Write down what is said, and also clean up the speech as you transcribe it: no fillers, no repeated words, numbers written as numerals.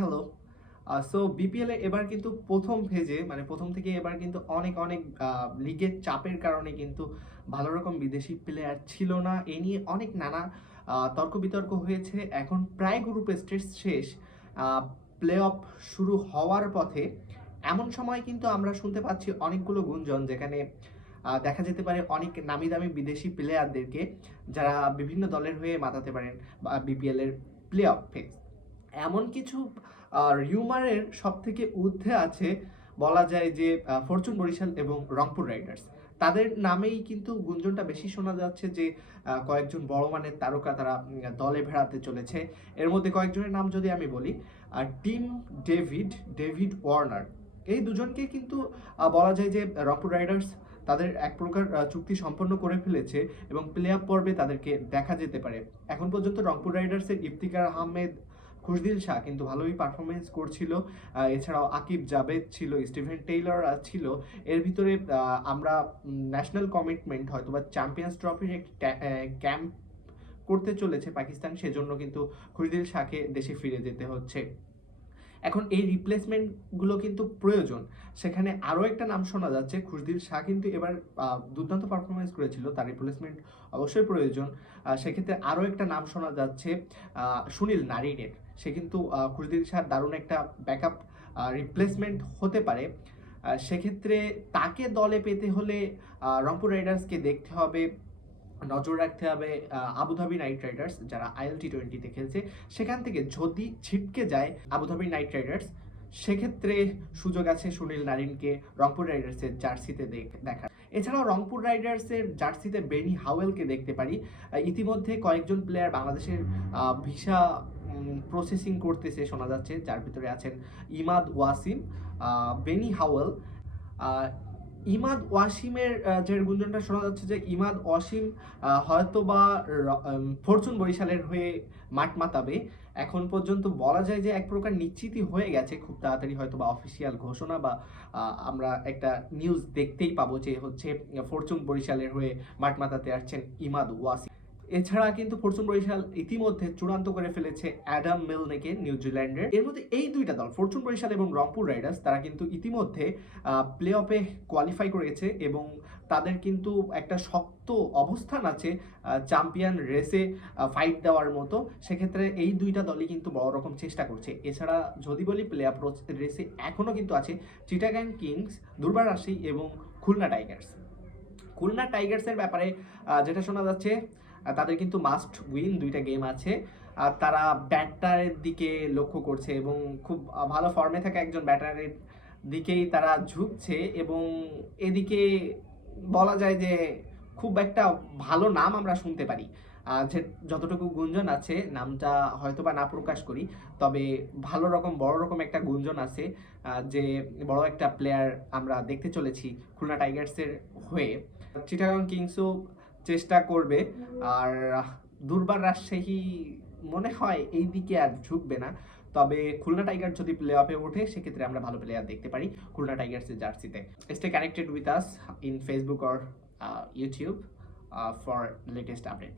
Hello. So BPL এ এবার কিন্তু প্রথম ফেজে মানে প্রথম থেকে এবার কিন্তু অনেক লিগের চাপের কারণে কিন্তু ভালো রকম বিদেশি প্লেয়ার ছিল না। এ নিয়ে অনেক নানা তর্ক-বিতর্ক হয়েছে। এখন প্রায় গ্রুপ স্টেজ শেষ। প্লে অফ শুরু হওয়ার পথে। এমন সময় কিন্তু আমরা শুনতে পাচ্ছি অনেকগুলো গুঞ্জন যেখানে দেখা যেতে পারে অনেক নামি-দামি বিদেশি প্লেয়ারদেরকে যারা বিভিন্ন দলের হয়ে মাতাতে পারেন বিপিএল এর প্লে অফে। এমন কিছু রিউমারের সবথেকে ঊর্ধ্বে আছে বলা যায় যে ফরচুন বরিশাল এবং রংপুর রাইডার্স। তাদের নামেই কিন্তু গুঞ্জনটা বেশি শোনা যাচ্ছে যে কয়েকজন বড় মানের তারকা তারা দলে ভেড়াতে চলেছে। এর মধ্যে কয়েকজনের নাম যদি আমি বলি, টিম ডেভিড ওয়ার্নার। এই দুজনকে কিন্তু বলা যায় যে রংপুর রাইডার্স তাদের এক প্রকার চুক্তি সম্পন্ন করে ফেলেছে এবং প্লে অফ পর্বে তাদেরকে দেখা যেতে পারে। এখন পর্যন্ত রংপুর রাইডার্সের ইফতিকার আহমেদ, খুশদিল শাহ কিন্তু ভালোই পারফরমেন্স করছিল। এছাড়াও আকিব জাবেদ ছিল, স্টিভেন টেইলর ছিল। এর ভিতরে আমরা ন্যাশনাল কমিটমেন্ট হয়তোবা চ্যাম্পিয়ন্স ট্রফির একটি ক্যাম্প করতে চলেছে পাকিস্তান, সেজন্য কিন্তু খুশদিল শাহকে দেশে ফিরে যেতে হচ্ছে। এখন এই রিপ্লেসমেন্টগুলো কিন্তু প্রয়োজন। সেখানে আরও একটা নাম শোনা যাচ্ছে, খুশদিল শাহ কিন্তু এবার দুর্দান্ত পারফরমেন্স করেছিল, তার রিপ্লেসমেন্ট অবশ্যই প্রয়োজন। সেক্ষেত্রে আরও একটা নাম শোনা যাচ্ছে সুনীল নারিনের। সে কিন্তু খুশদিল শাহর দারুণ একটা ব্যাকআপ রিপ্লেসমেন্ট হতে পারে। সেক্ষেত্রে তাকে দলে পেতে হলে রংপুর রাইডার্সকে দেখতে হবে, নজর রাখতে হবে আবুধাবি নাইট রাইডার্স যারা IL T20-তে খেলছে, সেখান থেকে যদি ছিটকে যায় আবুধাবি নাইট রাইডার্স, সেক্ষেত্রে সুযোগ আছে সুনীল নারিনকে রংপুর রাইডার্সের জার্সিতে দেখার। এছাড়াও রংপুর রাইডার্সের জার্সিতে বেনি হাওয়েলকে দেখতে পারি। ইতিমধ্যে কয়েকজন প্লেয়ার বাংলাদেশের ভিসা প্রসেসিং করতেছে শোনা যাচ্ছে, যার ভিতরে আছেন ইমাদ ওয়াসিম, বেনি হাওয়েল। ইমাদ ওয়াসিমের যে গুঞ্জনটা শোনা যাচ্ছে যে ইমাদ ওয়াসিম হয়তো বা ফরচুন বরিশালের হয়ে মাঠ মাতাবে। এখন পর্যন্ত বলা যায় যে এক প্রকার নিশ্চিতই হয়ে গেছে, খুব তাড়াতাড়ি হয়তো বা অফিসিয়াল ঘোষণা বা আমরা একটা নিউজ দেখতেই পাবো যে হচ্ছে ফরচুন বরিশালের হয়ে মাঠ মাতাতে আসছেন ইমাদ ওয়াসিম। এছাড়া কিন্তু ফরচুন বরিশাল ইতিমধ্যে চূড়ান্ত করে ফেলেছে অ্যাডাম মিলনেকে নিউজিল্যান্ডের। এর মধ্যে এই দুইটা দল ফরচুন বরিশাল এবং রংপুর রাইডার্স তারা কিন্তু ইতিমধ্যে প্লে অফে কোয়ালিফাই করেছে এবং তাদের কিন্তু একটা শক্ত অবস্থান আছে চ্যাম্পিয়ন রেসে ফাইট দেওয়ার মতো। সেক্ষেত্রে এই দুইটা দলই কিন্তু বড় রকম চেষ্টা করছে। এছাড়া যদি বলি প্লে অফ রেসে এখনও কিন্তু আছে চিটাগাং কিংস, দুর্বার রাজশাহী এবং খুলনা টাইগার্স। খুলনা টাইগার্সের ব্যাপারে যেটা শোনা যাচ্ছে তাদের কিন্তু মাস্ট উইন দুইটা গেম আছে। আর তারা ব্যাটারের দিকে লক্ষ্য করছে এবং খুব ভালো ফর্মে থাকা একজন ব্যাটারের দিকেই তারা ঝুঁকছে এবং এদিকে বলা যায় যে খুব একটা ভালো নাম আমরা শুনতে পারি। যে যতটুকু গুঞ্জন আছে, নামটা হয়তো বা না প্রকাশ করি, তবে ভালো রকম বড় রকম একটা গুঞ্জন আছে যে বড় একটা প্লেয়ার আমরা দেখতে চলেছি খুলনা টাইগার্সের হয়ে। চিটাগাং কিংসও চেষ্টা করবে, আর দুর্বার রাজশাহী মনে হয় এই দিকে আর ঝুঁকবে না। তবে খুলনা টাইগার যদি প্লে অফে ওঠে সেক্ষেত্রে আমরা ভালো প্লেয়ার দেখতে পারি খুলনা টাইগার্সের জার্সিতে। Stay connected with us in Facebook or YouTube for latest update.